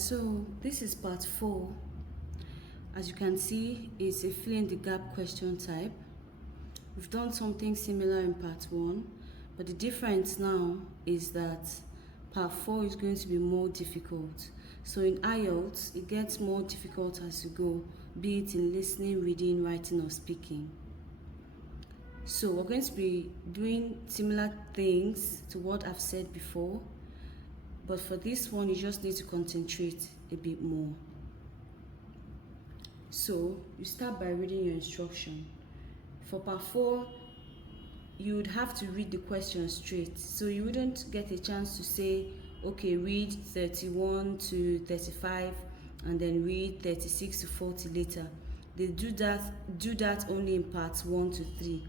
So this is part 4. As you can see, it's a fill in the gap question type. We've done something similar in part 1, but the difference now is that part 4 is going to be more difficult. So in Ielts, it gets more difficult as you go, be it in listening, reading, writing, or speaking. So we're going to be doing similar things to what I've said before, but for this one, you just need to concentrate a bit more. So you start by reading your instruction. For part 4, you would have to read the question straight. So you wouldn't get a chance to say, okay, read 31 to 35 and then read 36 to 40 later. They do that only in parts 1 to 3.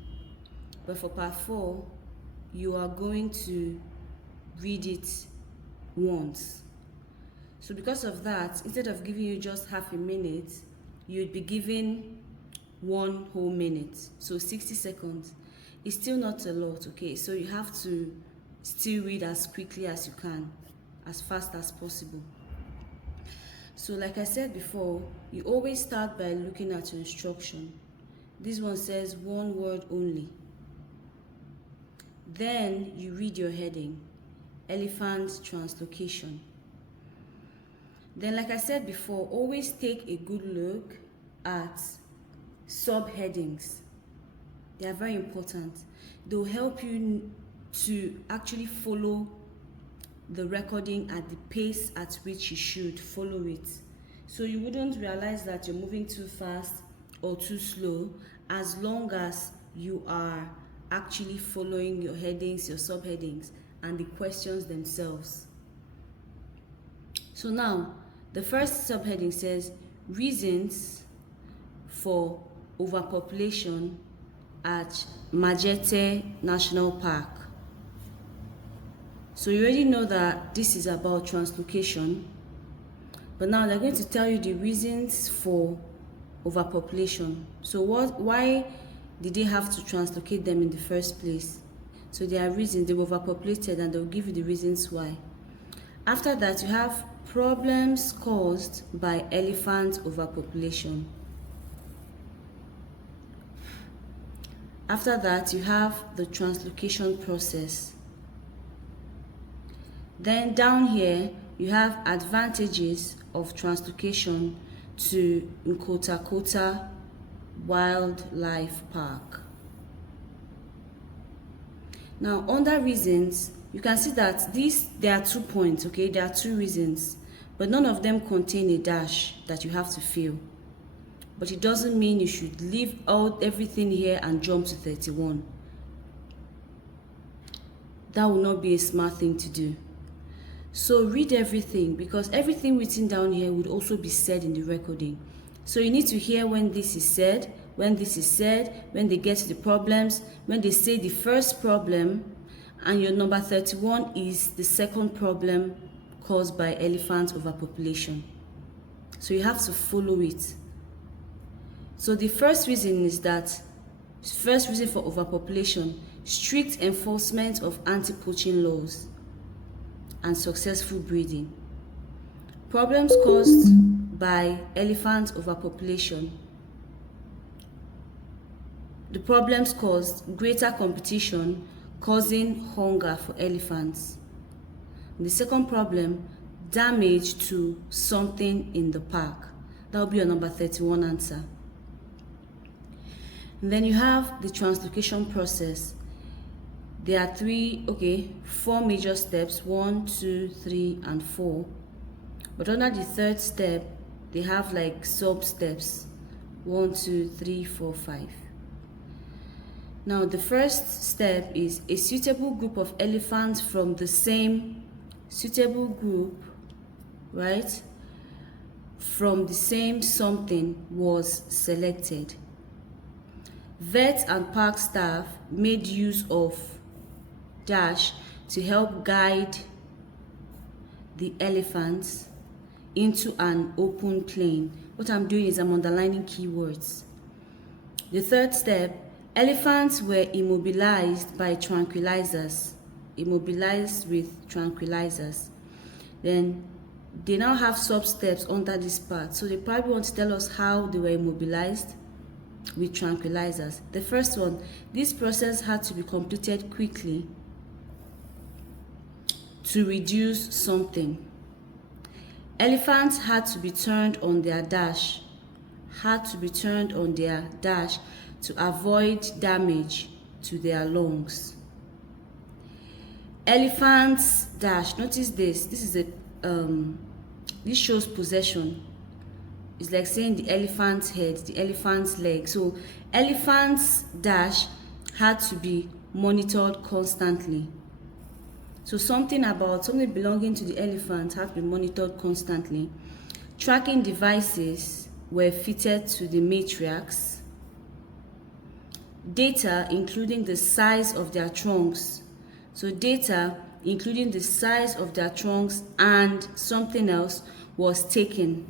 But for part 4, you are going to read it once. So because of that, instead of giving you just half a minute, you'd be given 1 whole minute. So 60 seconds. It's still not a lot, okay? So you have to still read as quickly as you can, as fast as possible. So like I said before, you always start by looking at your instruction. This one says 1 word only. Then you read your heading, elephant translocation. Then, like I said before, always take a good look at subheadings. They are very important. They'll help you to actually follow the recording at the pace at which you should follow it. So you wouldn't realize that you're moving too fast or too slow as long as you are actually following your headings, your subheadings, and the questions themselves. So now, the first subheading says reasons for overpopulation at Majete National Park. So you already know that this is about translocation, but now they're going to tell you the reasons for overpopulation. So why did they have to translocate them in the first place? So there are reasons. They were overpopulated, and they'll give you the reasons why. After that, you have problems caused by elephant overpopulation. After that, you have the translocation process. Then down here, you have advantages of translocation to Nkota Wildlife Park. Now, under reasons, you can see that there are 2 points, okay? There are 2 reasons, but none of them contain a dash that you have to fill. But it doesn't mean you should leave out everything here and jump to 31. That will not be a smart thing to do. So read everything, because everything written down here would also be said in the recording. So you need to hear when this is said, when this is said, when they get to the problems, when they say the first problem, and your number 31 is the second problem caused by elephant overpopulation. So you have to follow it. So the first reason is that, first reason for overpopulation, strict enforcement of anti-poaching laws and successful breeding. Problems caused by elephant overpopulation. The problems caused greater competition, causing hunger for elephants. And the second problem, damage to something in the park. That will be your number 31 answer. And then you have the translocation process. There are 4 major steps, 1, 2, 3, and 4. But under the third step, they have like sub-steps, 1, 2, 3, 4, 5. Now, the first step is a suitable group of elephants from the same suitable group, right? From the same something was selected. Vet and park staff made use of dash to help guide the elephants into an open plain. What I'm doing is I'm underlining keywords. The third step, elephants were immobilized by tranquilizers, immobilized with tranquilizers. Then they now have sub-steps under this part. So they probably want to tell us how they were immobilized with tranquilizers. The first one, this process had to be completed quickly to reduce something. Elephants had to be turned on their dash, to avoid damage to their lungs. Elephants dash, notice this is a this shows possession. It's like saying the elephant's head, the elephant's leg. So elephants dash had to be monitored constantly. So something belonging to the elephant had to be monitored constantly. Tracking devices were fitted to the matriarchs. Data including the size of their trunks. So data including the size of their trunks and something else was taken.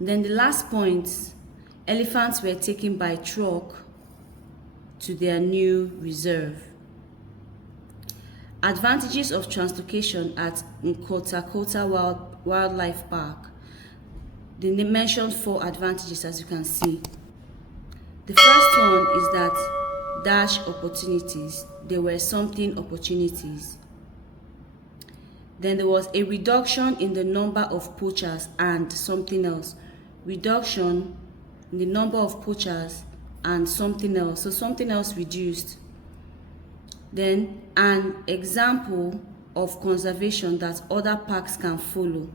Then the last point, elephants were taken by truck to their new reserve. Advantages of translocation at Nkota Wildlife Park. They mentioned 4 advantages, as you can see. The first one is that dash opportunities. There were something opportunities. Then there was a reduction in the number of poachers and something else. Reduction in the number of poachers and something else. So something else reduced. Then an example of conservation that other parks can follow.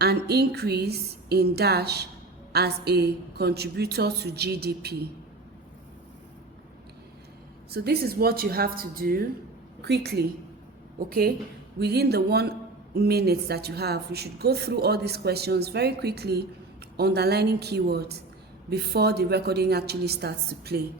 An increase in dash as a contributor to GDP. So this is what you have to do quickly, okay? Within the 1 minute that you have, you should go through all these questions very quickly, underlining keywords before the recording actually starts to play.